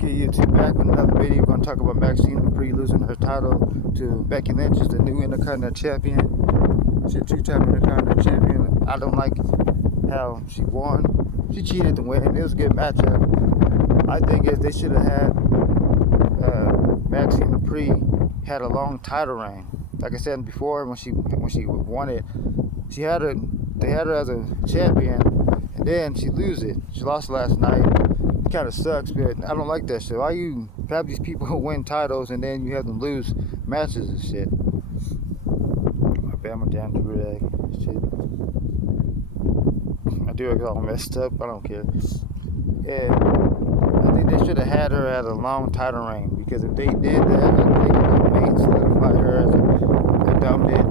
get you two back with another video. We're going to talk about Maxine dupi losing her title to Becky Lynch as the new Intercontinental Champion. She's a two-time Intercontinental Champion. I don't like how she won. She cheated to win. It was a good matchup. I think they should have had Maxine dupi had a long title reign. Like I said before, when she won it, they had her as a champion, and then she lose it. She lost last night. It kind of sucks, but I don't like that shit. Why you have these people who win titles and then you have them lose matches and shit? My bad, I'm down to rag. Shit. I do it all messed up. I don't care. And I think they should have had her at a long title reign, because if they did that, I think it would solidify her as a dominant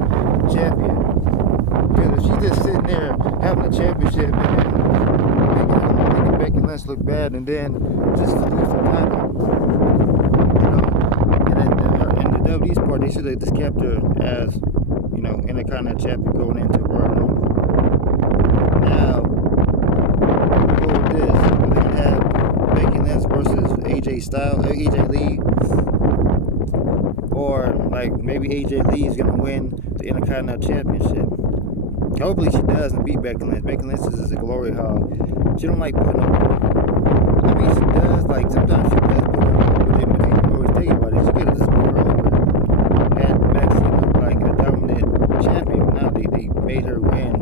champion. Because if she's just sitting there having a championship and then making Becky Lynch look bad, and then just to lose the title, you know, and then in the WWE's part, they should have just kept her as, you know, Intercontinental Champion going into Royal Rumble. Now, we go with this. We're gonna have Becky Lynch versus AJ Lee, or like maybe AJ Lee is gonna win the Intercontinental Championship. Hopefully she does and beat Becky Lynch. Becky Lynch is a glory hog. She don't like putting over. I mean, she does, like, sometimes she does put over. But then when you always think about it, she could have just put her over. Had Maxine look like a dominant champion. But now they made her win.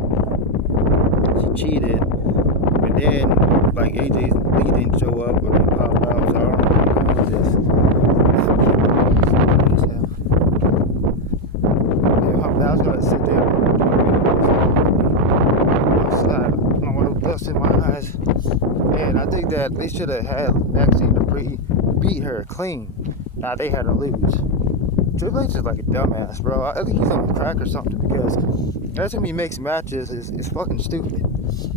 She cheated. And then, like, AJ Lee didn't show up or didn't pop out. So I don't know where we're going with this. I was going to sit there. In my eyes, and I think that they should have had Maxine dupi beat her clean. Now they had her lose. Triple H is like a dumbass, bro. I think he's on crack or something, because every time he makes matches, it's fucking stupid.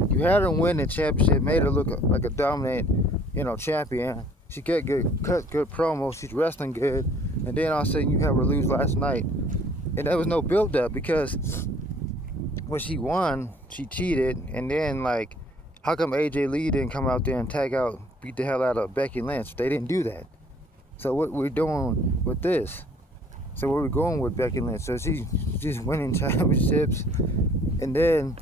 You had her win the championship, made her look like a dominant, you know, champion. She cut good promos, she's wrestling good, and then all of a sudden you have her lose last night, and there was no build up, because when she won, she cheated, and then, like, how come AJ Lee didn't come out there and beat the hell out of Becky Lynch? They didn't do that. So what we're doing with this? So where we're going with Becky Lynch? So she's winning championships, and then,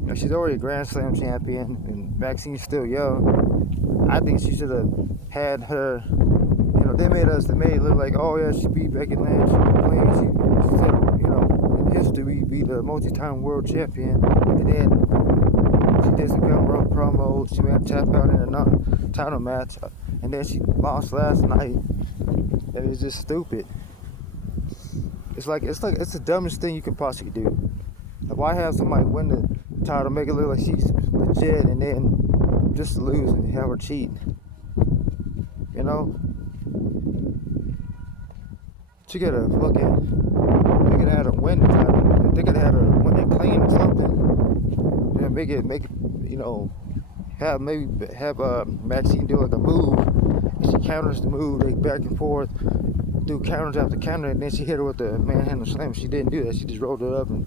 you know, she's already a Grand Slam champion, and Maxine's still young. I think she should have had her. You know, they made it look like, oh yeah, she beat Becky Lynch clean. She said, you know, in history, be the multi-time world champion, and then she did some promos. She made a tap out in a title match, and then she lost last night. And it's just stupid. It's the dumbest thing you could possibly do. Like, why have somebody win the title, make it look like she's legit, and then just lose and have her cheat? You know? She could have they could have had her win the title. They could have had her win it clean or something. You know, make it, you know, have Maxine do like a move, and she counters the move, they back and forth, do counters after counter, and then she hit her with the manhandle slam. She didn't do that. She just rolled her up, and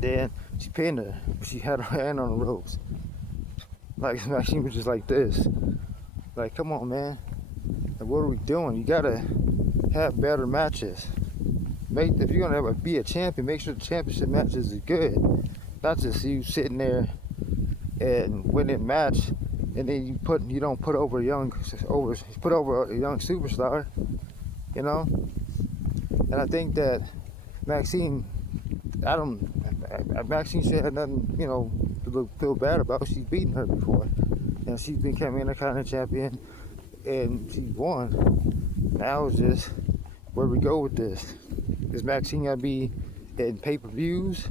then she pinned her. She had her hand on the ropes. Like, Maxine was just like this. Like, come on, man. Like, what are we doing? You gotta have better matches. If you're gonna be a champion, make sure the championship matches is good. Not just you sitting there and winning match, and then you don't put over a young superstar, you know. And I think that Maxine should have nothing, you know, to feel bad about. She's beaten her before, and she's become Intercontinental Champion, and she won. Now it's just where we go with this. Is Maxine gonna be in pay-per-views?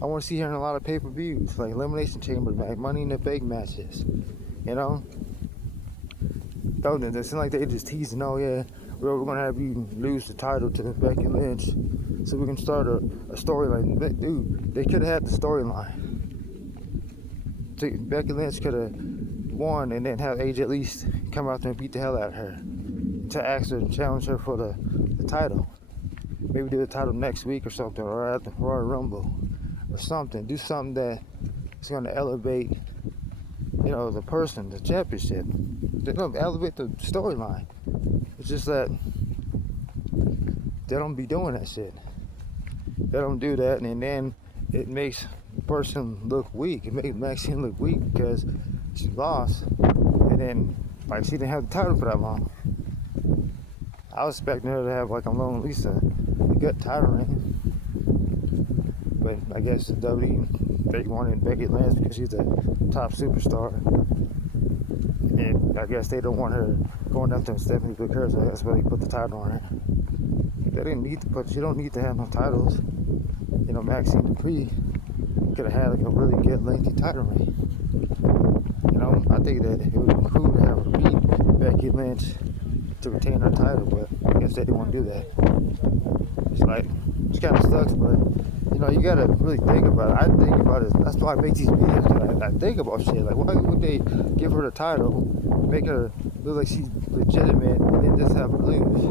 I want to see her in a lot of pay-per-views, like Elimination Chamber, like Money in the Bank matches. You know? Don't it seem like they just teasing, oh yeah, we're gonna have you lose the title to Becky Lynch, so we can start a storyline. Dude, they could have had the storyline. Becky Lynch could have won, and then have AJ at least come out there and beat the hell out of her to ask her and challenge her for the title. Maybe do the title next week or something, or at the Royal Rumble or something. Do something that is going to elevate the person, the championship. They don't elevate the storyline. It's just that they don't be doing that shit. They don't do that, and then it makes the person look weak. It makes Maxine look weak because she lost, and then like she didn't have the title for that long. I was expecting her to have like at least a good title reign, but I guess the WWE they wanted Becky Lynch because she's a top superstar, and I guess they don't want her going up to Stephanie Booker, so that's why they put the title on her. They didn't need to she don't need to have no titles. Maxine Dupree could have had like a really good lengthy title reign. I think that it would be cool to have her beat Becky Lynch to retain her title, but I guess they didn't want to do that. It's kind of sucks, but you gotta really think about it. I think about it. That's why I make these videos. I think about shit. Like, why would they give her the title, make her look like she's legitimate, and then just have her lose?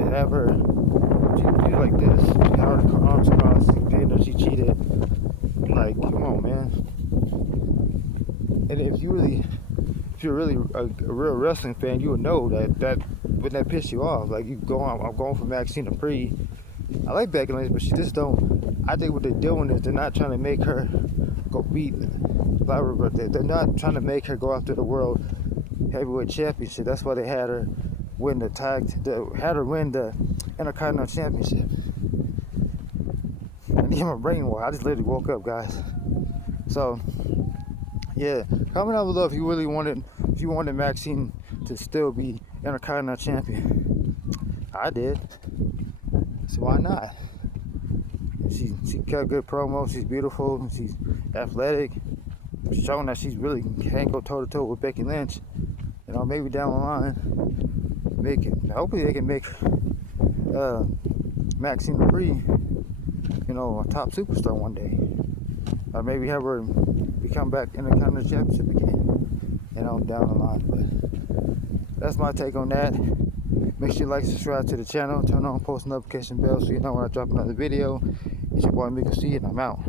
And have her do like this, have her arms crossed, and she cheated. Like, come on, man. And if you're really a real wrestling fan, you would know that wouldn't that piss you off? Like, I'm going for Maxine Dupree. I like Becky Lynch, but she just don't. I think what they're doing is they're not trying to make her go beat Barbara. They're not trying to make her go after the world heavyweight championship. That's why they had her win the Intercontinental Championship. I need my brain water. I just literally woke up, guys. So yeah, comment down below if you wanted Maxine to still be Intercontinental Champion. I did. So why not? She got good promo. She's beautiful. She's athletic. She's showing that she's really can't go toe to toe with Becky Lynch. Maybe down the line, hopefully they can make Maxine Dupree, a top superstar one day. Or maybe have her become back in the Intercontinental Championship again, down the line. But that's my take on that. Make sure you like, subscribe to the channel, turn on post notification bell so you know when I drop another video. It's your boy Mickle C, and I'm out.